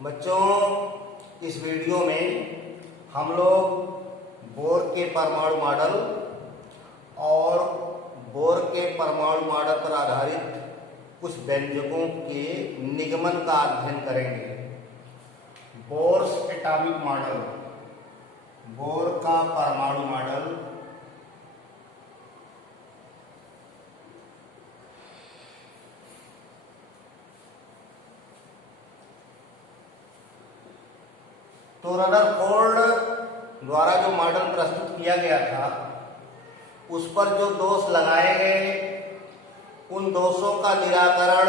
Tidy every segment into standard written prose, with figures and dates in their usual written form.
बच्चों, इस वीडियो में हम लोग बोर के परमाणु मॉडल और बोर के परमाणु मॉडल पर आधारित कुछ व्यंजकों के निगमन का अध्ययन करेंगे। बोर्स एटॉमिक मॉडल, बोर का परमाणु मॉडल, तो रदरफोर्ड द्वारा जो मॉडल प्रस्तुत किया गया था उस पर जो दोष लगाए गए, उन दोषों का निराकरण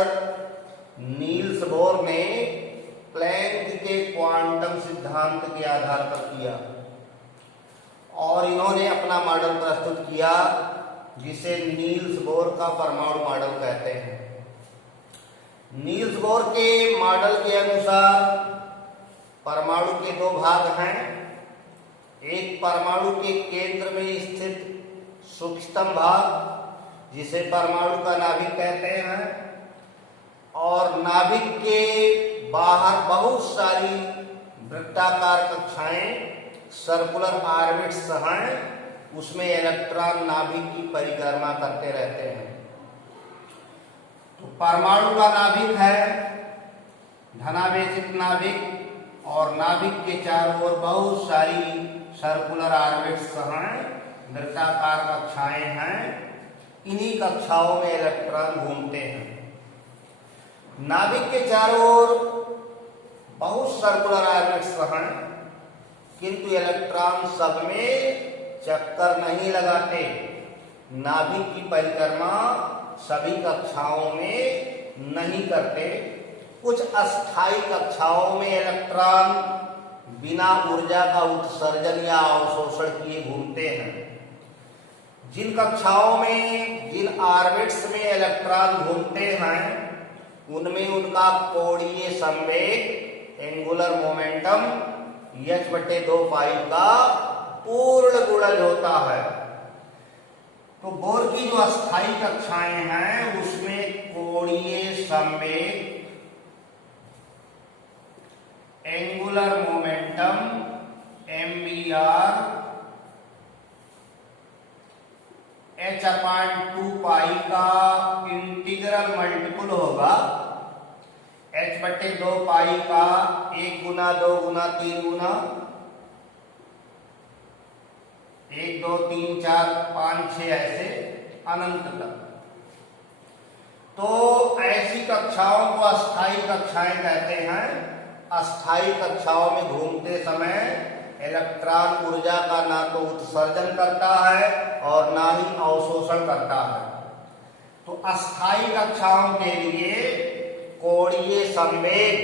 नील्स बोर ने प्लैंक के क्वांटम सिद्धांत के आधार पर किया और इन्होंने अपना मॉडल प्रस्तुत किया जिसे नील्स बोर का परमाणु मॉडल कहते हैं। नील्स बोर के मॉडल के अनुसार परमाणु के दो भाग हैं। एक परमाणु के केंद्र में स्थित सूक्ष्मतम भाग जिसे परमाणु का नाभिक कहते हैं, और नाभिक के बाहर बहुत सारी वृत्ताकार कक्षाएं, सर्कुलर ऑर्बिट्स हैं, उसमें इलेक्ट्रॉन नाभिक की परिक्रमा करते रहते हैं। तो परमाणु का नाभिक है धनावेशित नाभिक, और नाभिक के चारों ओर बहुत सारी सर्कुलर ऑर्बिट्स हैं, वृत्ताकार कक्षाएं हैं। इन्हीं कक्षाओं में इलेक्ट्रॉन घूमते हैं। नाभिक के चारों ओर बहुत सर्कुलर ऑर्बिट्स हैं, किंतु इलेक्ट्रॉन सब में चक्कर नहीं लगाते। नाभिक की परिक्रमा सभी कक्षाओं में नहीं करते। कुछ अस्थायी कक्षाओं में इलेक्ट्रॉन बिना ऊर्जा का उत्सर्जन या अवशोषण किए घूमते हैं। जिन कक्षाओं में, जिन ऑर्बिट्स में इलेक्ट्रॉन घूमते हैं, उनमें उनका कोणीय संवेग, एंगुलर मोमेंटम h/2 पाई का पूर्ण गुणज होता है। तो बोर की जो अस्थायी कक्षाएं हैं उसमें कोणीय संवेग, एंगुलर मोमेंटम MBR h/2 पाई का इंटीग्रल मल्टीपल होगा h/2 पाई का 1 गुना 2 गुना 3 गुना 1 2 3 4 5 6 ऐसे अनंत तक। तो ऐसी कक्षाओं को अस्थायी कक्षाएं कहते हैं। अस्थायी कक्षाओं में घूमते समय इलेक्ट्रॉन ऊर्जा का ना तो उत्सर्जन करता है और ना ही अवशोषण करता है। तो अस्थायी कक्षाओं के लिए कोणीय संवेग,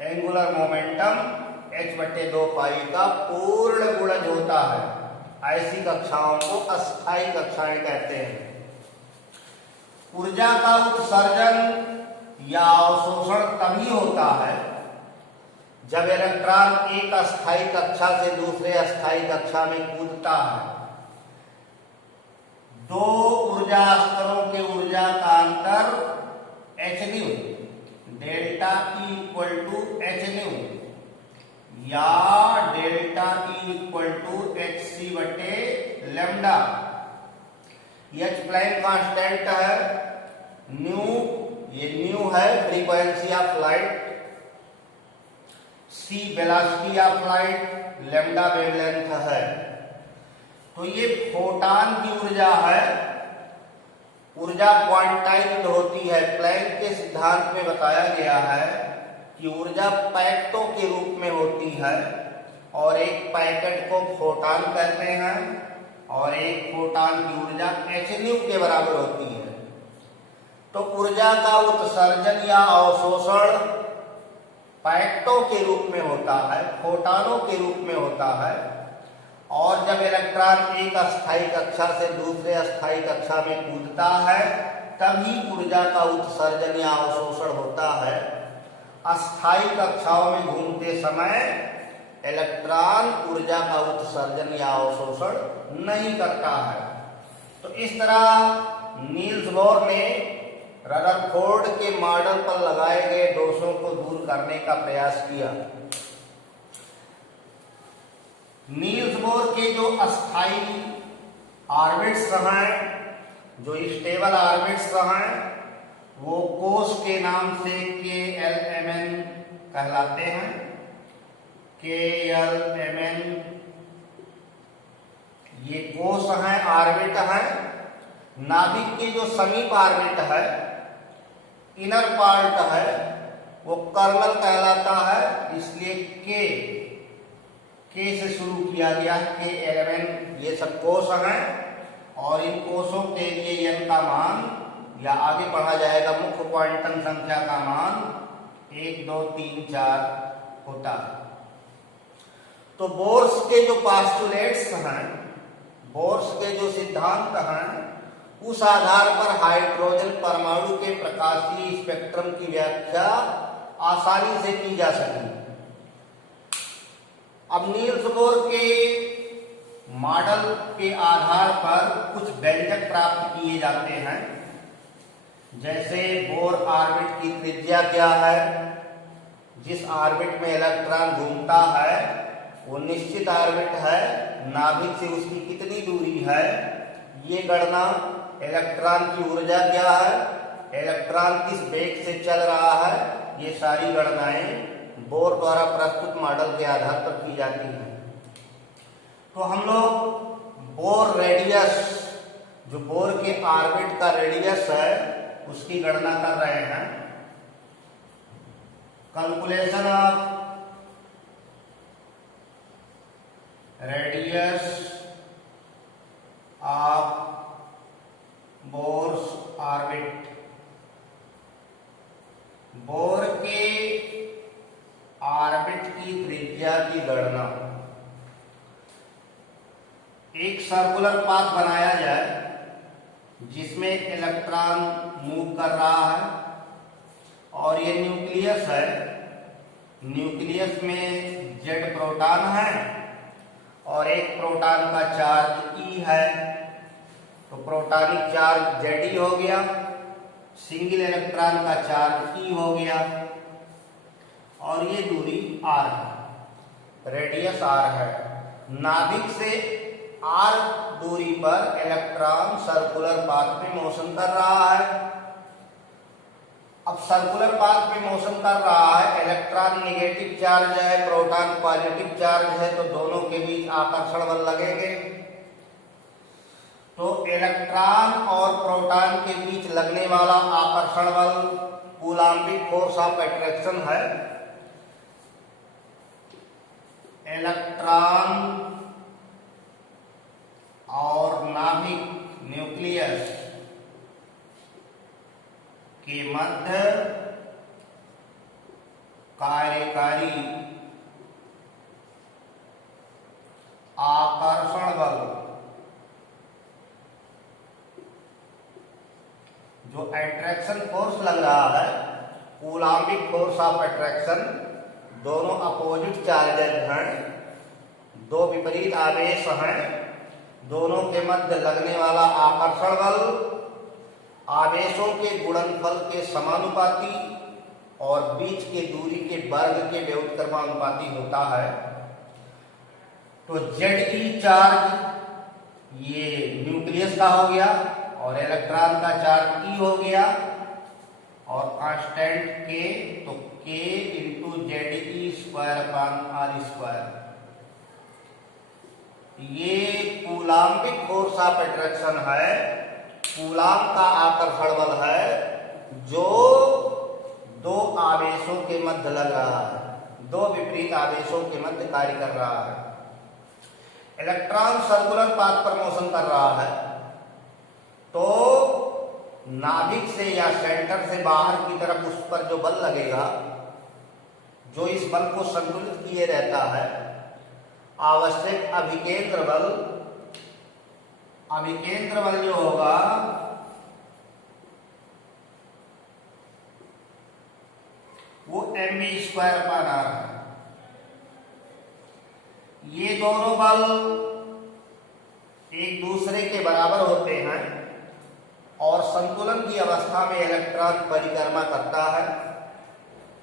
एंगुलर मोमेंटम h/2 पाई का पूर्ण गुणज होता है। ऐसी कक्षाओं को अस्थायी कक्षाएं कहते हैं। ऊर्जा का उत्सर्जन या अवशोषण तभी होता है जब इलेक्ट्रॉन एक अस्थायी कक्षा से दूसरे अस्थायी कक्षा में कूदता है। दो ऊर्जा स्तरों के ऊर्जा का अंतर hν, डेल्टा E = hν, या delta E = hc/λ। h Planck constant है, न्यू ये न्यू है frequency of light, c velocity of light, lambda wavelength है। तो ये फोटॉन की ऊर्जा है। ऊर्जा क्वांटाइज्ड होती है। प्लैंक के सिद्धांत में बताया गया है कि ऊर्जा पैकेटों के रूप में होती है, और एक पैकेट को फोटॉन कहते हैं, और एक फोटॉन की ऊर्जा hν के बराबर होती है। तो ऊर्जा का उत्सर्जन या अवशोषण पैकेटों के रूप में होता है, फोटॉनों के रूप में होता है। और जब इलेक्ट्रॉन एक अस्थायी कक्षा से दूसरे अस्थायी कक्षा में कूदता है तभी ऊर्जा का उत्सर्जन या अवशोषण होता है। अस्थायी कक्षाओं में घूमते समय इलेक्ट्रॉन ऊर्जा का उत्सर्जन या अवशोषण नहीं करता है। तो इस तरह नील्स बोर ने रदरफोर्ड के मॉडल पर लगाए गए दोषों को दूर मजबूत करने का प्रयास किया। नील्स बोर के जो अस्थाई ऑर्बिट्स हैं, जो स्टेबल ऑर्बिट्स हैं, वो कोस के नाम से KLMN कहलाते हैं। KLMN ये कोस हैं, ऑर्बिट हैं। नाभिक के जो समीप ऑर्बिट है, इनर पार्ट है, वो कर्नल कहलाता है। इसलिए के से शुरू किया गया है, KLMN। ये सब कोष हैं और इन कोषों के लिए n का मान या आगे पढ़ा जाएगा मुख्य क्वांटम संख्या का मान 1, 2, 3, 4 होता है। तो बोर्स के जो पास्टुलेट्स हैं, बोर्स के जो सिद्धांत हैं, उस आधार पर हाइड्रोजन परमाणु के प्रकाशीय स्पेक्ट्रम की व्याख्या आसानी से की जा सकी। अब नील्स बोर के मॉडल के आधार पर कुछ व्यंजक प्राप्त किए जाते हैं, जैसे बोर ऑर्बिट की त्रिज्या क्या है, जिस ऑर्बिट में इलेक्ट्रॉन घूमता है वो निश्चित ऑर्बिट है, नाभिक से उसकी कितनी दूरी है, ये गणना, इलेक्ट्रॉन की ऊर्जा क्या है, इलेक्ट्रॉन किस वेग से चल रहा है, ये सारी गणनाएं बोर द्वारा प्रस्तुत मॉडल के आधार पर की जाती हैं। तो हम लोग बोर रेडियस, जो बोर के ऑर्बिट का रेडियस है, उसकी गणना कर रहे हैं। Calculation of radius of bourse orbit. Bore के ऑर्बिट की त्रिज्या की गणना। एक सर्कुलर पाथ बनाया जाए जिसमें इलेक्ट्रॉन मूव कर रहा है और ये न्यूक्लियस है। न्यूक्लियस में Z प्रोटॉन है और एक प्रोटॉन का चार्ज E है, तो प्रोटॉनिक चार्ज Ze हो गया, सिंगल इलेक्ट्रॉन का चार्ज E हो गया और ये दूरी R है, रेडियस R है। नाभिक से R दूरी पर इलेक्ट्रॉन सर्कुलर पाथ में मोशन कर रहा है। अब सर्कुलर पाथ में मोशन कर रहा है, इलेक्ट्रॉन नेगेटिव चार्ज है, प्रोटॉन पॉजिटिव चार्ज है, तो दोनों के बीच आकर्षण बल लगेंगे। तो इलेक्ट्रॉन और प्रोटॉन के बीच लगने वाला आकर्षण बल कूलम्बिक फोर्स ऑफ अट्रैक्शन है। इलेक्ट्रॉन और नाभिक, न्यूक्लियस के मध्य कार्यकारी आकर्षण बल, जो अट्रैक्शन फोर्स लग रहा है, कूलम्बिक फोर्स ऑफ अट्रैक्शन, दोनों अपोजिट चार्जेज हैं, दो विपरीत आवेश हैं, दोनों के मध्य लगने वाला आकर्षण बल आवेशों के गुणनफल के समानुपाती और बीच के दूरी के वर्ग के व्युत्क्रमानुपाती होता है। तो Ze चार्ज ये न्यूक्लियस का हो गया और इलेक्ट्रॉन का चार्ज E हो गया और कांस्टेंट K, तो K × Ze²/r²। ये कूलम्बिक फोर्स ऑफ अट्रैक्शन है, कूलाम का आकर्षण बल है, जो दो आवेशों के मध्य लग रहा है, दो विपरीत आवेशों के मध्य कार्य कर रहा है। इलेक्ट्रॉन सर्कुलर पाथ पर मोशन कर रहा है, तो नाभिक से या सेंटर से बाहर की तरफ उस पर जो बल लगेगा, जो इस बल को संतुलित किए रहता है, आवश्यक अभिकेंद्र बल, अभिकेंद्र बल जो होगा वो mv²/r है। ये दोनों बल एक दूसरे के बराबर होते हैं और संतुलन की अवस्था में इलेक्ट्रॉन परिक्रमा करता है।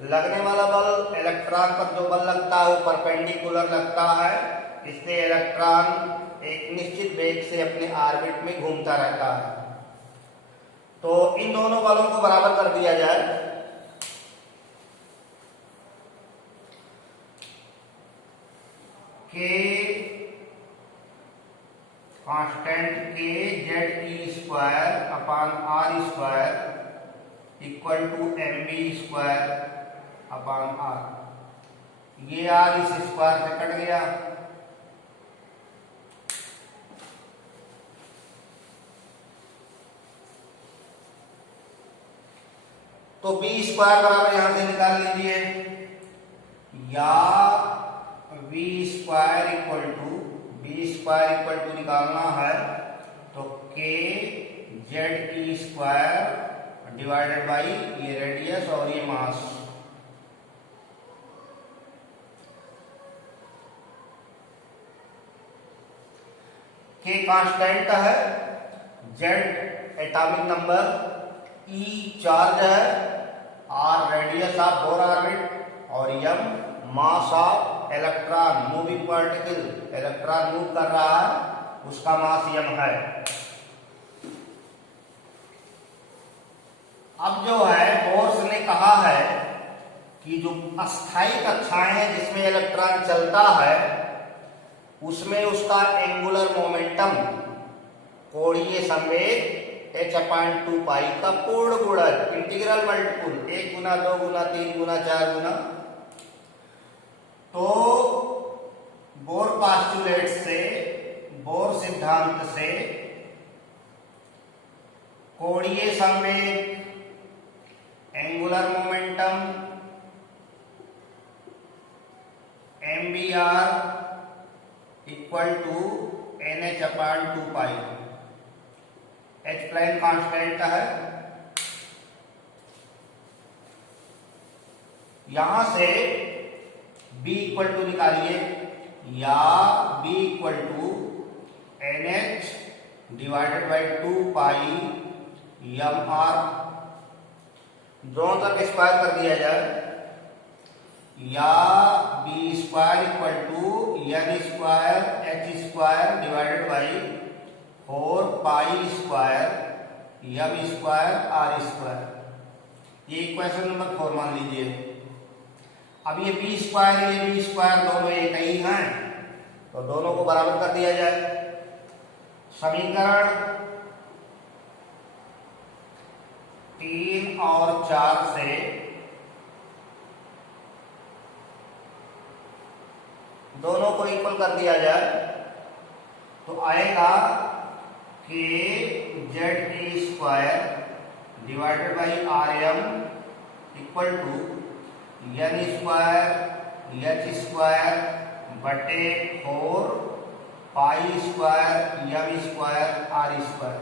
लगने वाला बल, इलेक्ट्रॉन पर जो बल लगता है वो परपेंडिकुलर लगता है, इसलिए इलेक्ट्रॉन एक निश्चित वेग से अपने ऑर्बिट में घूमता रहता है। तो इन दोनों बलों को बराबर कर दिया जाए। K constant K Z E square upon R square equal to M B square upon R. ये आर इस स्क्वायर से कट गया, तो बी स्क्वायर बराबर यहां से निकाल लीजिए, या वी स्क्वायर इक्वल टू निकालना है तो K Z E square divided by ये रेडियस और ये मास। के कांस्टेंट है, Z atomic number, E charge है, R radius of Bohr orbit और M mass of electron moving particle, electron move कर रहा है उसका मास एम है। अब जो है बोर्स ने कहा है कि जो अस्थायी कक्षाएं हैं जिसमें इलेक्ट्रॉन चलता है उसमें उसका एंगुलर मोमेंटम कोणीय संवेग h/2 पाई का पूर्ण गुणज इंटीग्रल मल्टीपुल 1 गुना 2 गुना 3 गुना 4 गुना। तो बोर पास्टुलेट से, बोर सिद्धांत से कोणीय संवेग, angular momentum mvr equal to nh/2 pi, H Planck constant है। यहां से b इक्वल टू निकालिए, या b equal to nh divided by 2 pi M R, दोनों तक स्क्वायर कर दिया जाए, या B square equal to N square H square divided by 4 pi square M square R square. ये इक्वेशन नंबर 4 मान लीजिए। अब ये बी स्क्वायर, ये बी स्क्वायर दोनों एक ही हैं, तो दोनों को बराबर कर दिया जाए। समीकरण 3 और 4 से दोनों को इक्वल कर दिया जाए तो आएगा K Z E square divided by R M equal to N square H square बटे 4 pi square M square R square.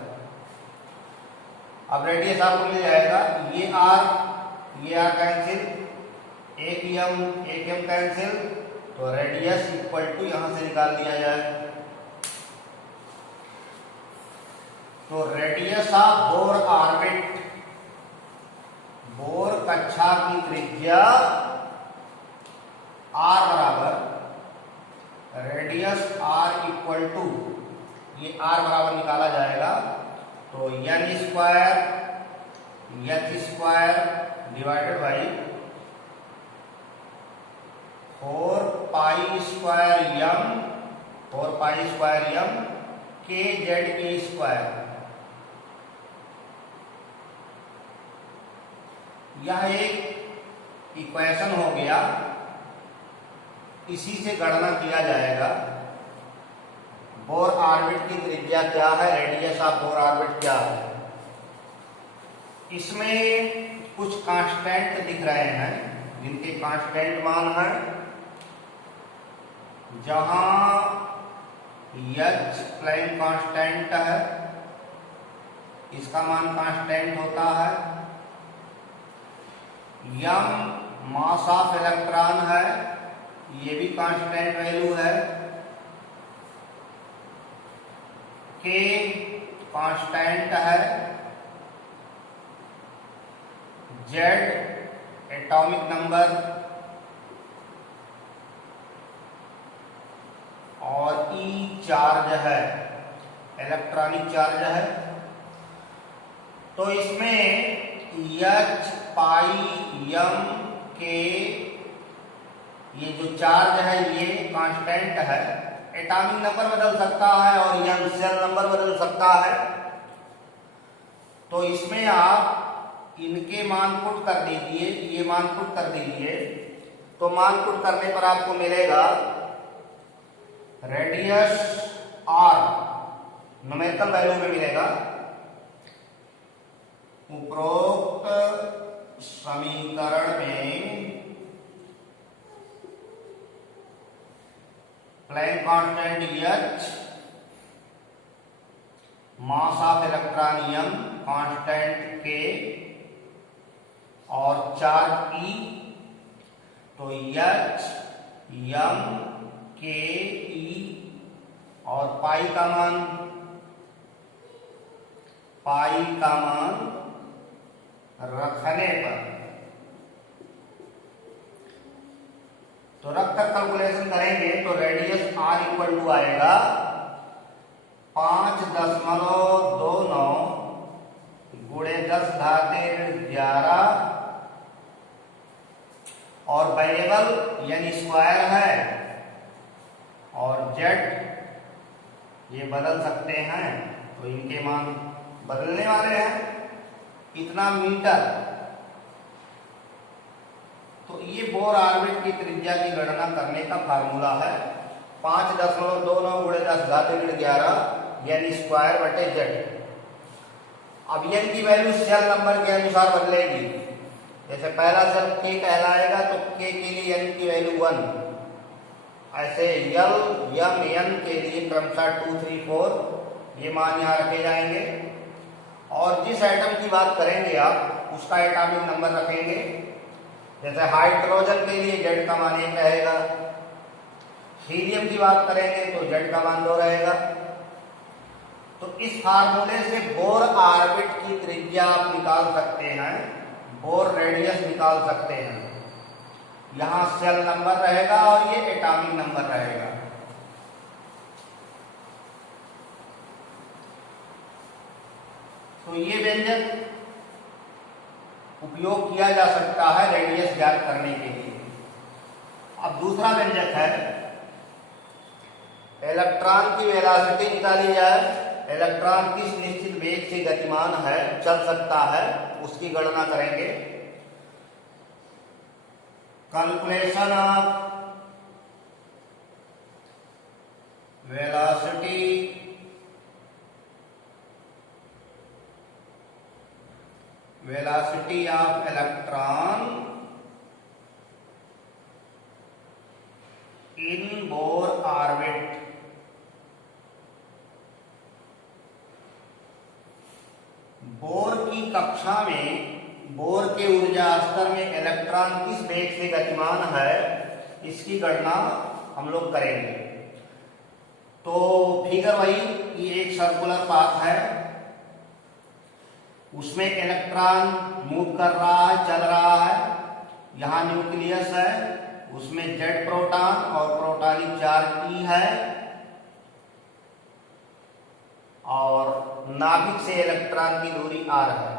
अब रेडियस आपको मिल जाएगा, ये आर कैंसिल, एक एम कैंसिल, तो रेडियस इक्वल टू यहां से निकाल दिया जाए, तो radius of Bohr orbit, Bohr कक्षा की त्रिज्या आर बराबर रेडियस आर इक्वल टू, ये आर बराबर निकाला जाएगा तो N square H square divided by 4 pi square M K Z E square. यह एक इक्वेशन हो गया, इसी से गणना किया जाएगा बोर ऑर्बिट की त्रिज्या क्या है, रेडियस ऑफ बोर ऑर्बिट क्या है। इसमें कुछ कांस्टेंट दिख रहे हैं जिनके कांस्टेंट मान है, जहां एच प्लेन कांस्टेंट है, इसका मान कांस्टेंट होता है, एम मास ऑफ इलेक्ट्रॉन है, ये भी कांस्टेंट वैल्यू है, के कांस्टेंट है, जेड एटॉमिक नंबर और ई चार्ज है, इलेक्ट्रॉनिक चार्ज है। तो इसमें H पाई एम के ये जो चार्ज है ये कांस्टेंट है। एटॉमिक नंबर बदल सकता है और यंग सेल नंबर बदल सकता है। तो इसमें आप इनके मान पुट कर दीजिए, ये मान पुट कर दीजिए। तो मान पुट करने पर आपको मिलेगा रेडियस आर न्यूमेरिकल वैल्यू में मिलेगा। उपरोक्त समीकरण में Planck constant H, mass of electron m, constant K और चार्ज E। तो H m K E और पाई का मान रखने पर, तो रखकर कैलकुलेशन करेंगे तो रेडियस R इक्वल टू आएगा 5.29 गुणे 10⁻11 और वेरिएबल यानी स्क्वायर है और Z ये बदल सकते हैं। तो इनके मान बदलने वाले हैं इतना मीटर। तो ये बोर ऑर्बिट की त्रिज्या की गणना करने का फार्मूला है 5.29 गुणे 10⁻11 यानी स्क्वायर बटे Z। अब n की वैल्यू सेल नंबर के अनुसार बदलेगी। जैसे पहला सेल K कहलाएगा तो K के लिए n की वैल्यू 1, ऐसे L M N के लिए क्रमशः 2 3 4 ये मान यहाँ रखे जाएंगे। और जिस एटम की बात करेंगे आप उसका एटॉमिक नंबर रखेंगे। जैसे हाइड्रोजन के लिए Z का मान 1 रहेगा, हीलियम की बात करेंगे तो Z का मान 2 रहेगा। तो इस फार्मूले से बोर ऑर्बिट की त्रिज्या आप निकाल सकते हैं, बोर रेडियस निकाल सकते हैं। यहां सेल नंबर रहेगा और ये एटॉमिक नंबर रहेगा। तो ये व्यंजक उपयोग किया जा सकता है रेडियस ज्ञात करने के लिए। अब दूसरा व्यंजक है इलेक्ट्रॉन की वेलोसिटी निकाली जाए। इलेक्ट्रॉन किस निश्चित वेग से गतिमान है, चल सकता है, उसकी गणना करेंगे। Calculation of velocity of electron in bore orbit. Bore की कक्षा में बोर के ऊर्जा स्तर में इलेक्ट्रॉन किस वेग से गतिमान है इसकी गणना हम लोग करेंगे। तो फिगर वही, ये एक सर्कुलर पाथ है, उसमें इलेक्ट्रॉन मूव कर रहा है, चल रहा है। यहां न्यूक्लियस है, उसमें Z प्रोटॉन और प्रोटॉनिक चार्ज E है और नाभिक से इलेक्ट्रॉन की दूरी R है।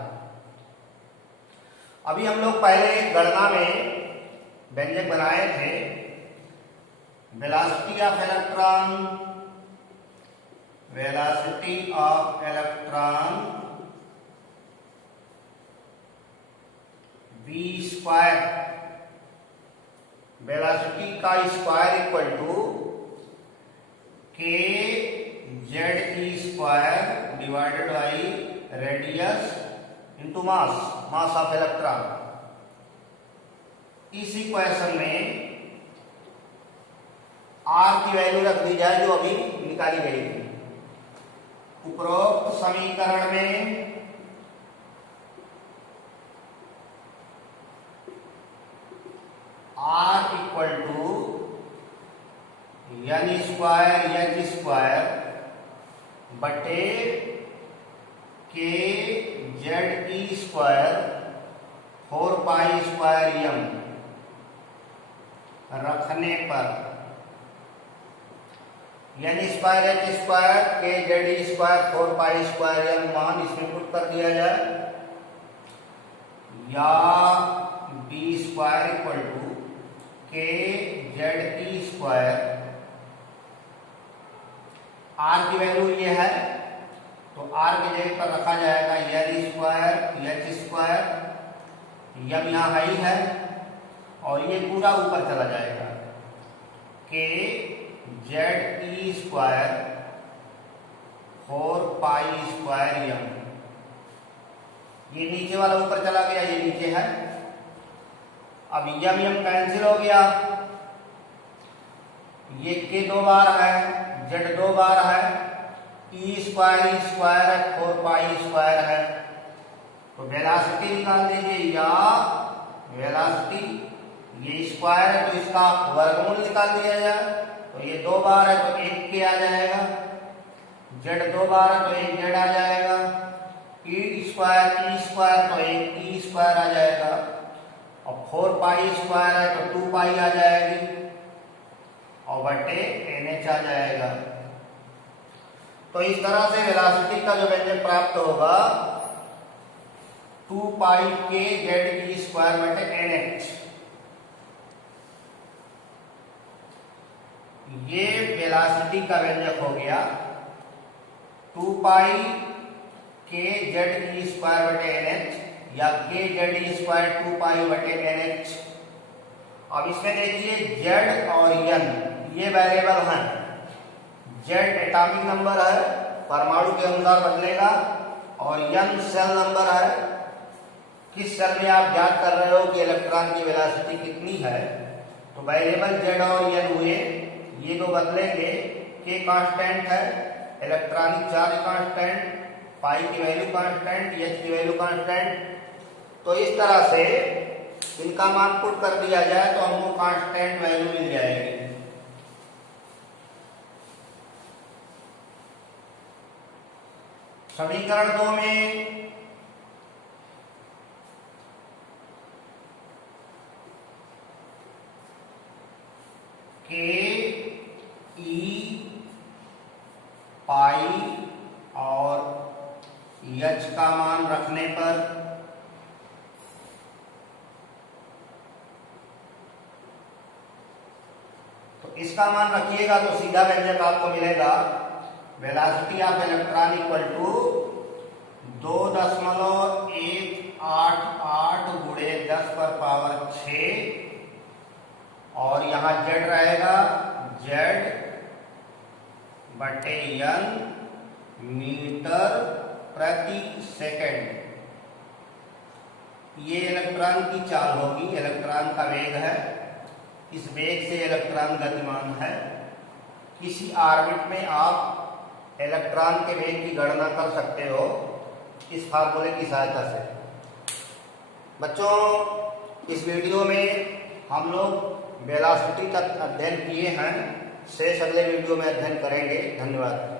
अभी हम लोग पहले गणना में व्यंजक बनाए थे velocity of electron v square, velocity का square equal to k ZE square divided by radius into mass of electron. इस इक्वेशन में R की वैल्यू रख दी जाए जो अभी निकाली गई थी। उपरोक्त समीकरण में R equal to n square H square बटे k ZE square 4 pi square M रखने पर N square H square K Z square 4 pi square M मान इसमें पुट कर दिया जाए, या B square equal to K Z T square, R की वैल्यू ये है तो आर की जगह पर रखा जाएगा L square H square, M यहाँ हाई है और ये पूरा ऊपर चला जाएगा K Z T square 4 pi square M, ये नीचे वाला ऊपर चला गया, ये नीचे है। अब यम यम कैंसिल हो गया, ये के 2 बार है, जेड 2 बार है, ई स्क्वायर है, 4 पाई स्क्वायर है, तो वेलोसिटी निकाल दीजिए, या वेलोसिटी ये स्क्वायर है तो इसका वर्गमूल निकाल दिया जाए, तो ये 2 बार है तो 1 के आ जाएगा, जेड 2 बार है तो 1 जेड आ जाएगा, ई स्क्वायर तो 1 टी स्क्वायर आ जाएगा, और 4 पाई स्क्वायर है तो 2 पाई आ जाएगी और बटे NH आ जाएगा। तो इस तरह से वेलोसिटी का जो व्यंजक प्राप्त होगा 2 पाई के जेड टी स्क्वायर बटे NH, ये वेलोसिटी का व्यंजक हो गया 2 पाई के जेड टी स्क्वायर बटे NH या के जेड स्क्वायर 2 पाई बटे NH। अब इसमें देखिए जेड और एन ये वेरिएबल हैं, जेड एटॉमिक नंबर है परमाणु के अनुसार बदलेगा और एन सेल नंबर है, किस सेल में आप ज्ञात कर रहे हो कि इलेक्ट्रॉन की वेलोसिटी कितनी है, तो वेरिएबल जेड और एन हुए, ये दो बदलेंगे, के कांस्टेंट है, इलेक्ट्रॉनिक चार्ज कांस्टेंट, पाई की वैल्यू कांस्टेंट, एच की वैल्यू कांस्टेंट। तो इस तरह से इनका मान पुट कर दिया जाए तो हमको कांस्टेंट वैल्यू मिल जाएगी। समीकरण 2 में के ई पाई और एच का मान रखने पर तो इसका मान रखिएगा तो सीधा व्यंजक आपको मिलेगा velocity of electron equal to 2.188 गुणे 10⁻6 और यहाँ जेड रहेगा जेड बटे एन मीटर प्रति सेकंड। ये इलेक्ट्रॉन की चाल होगी, इलेक्ट्रॉन का वेग है, इस वेग से इलेक्ट्रॉन गतिमान है। किसी ऑर्बिट में आप इलेक्ट्रॉन के वेग की गणना कर सकते हो इस फार्मूले की सहायता से। बच्चों, इस वीडियो में हम लोग वेलोसिटी तक अध्ययन किए हैं, शेष अगले वीडियो में अध्ययन करेंगे। धन्यवाद।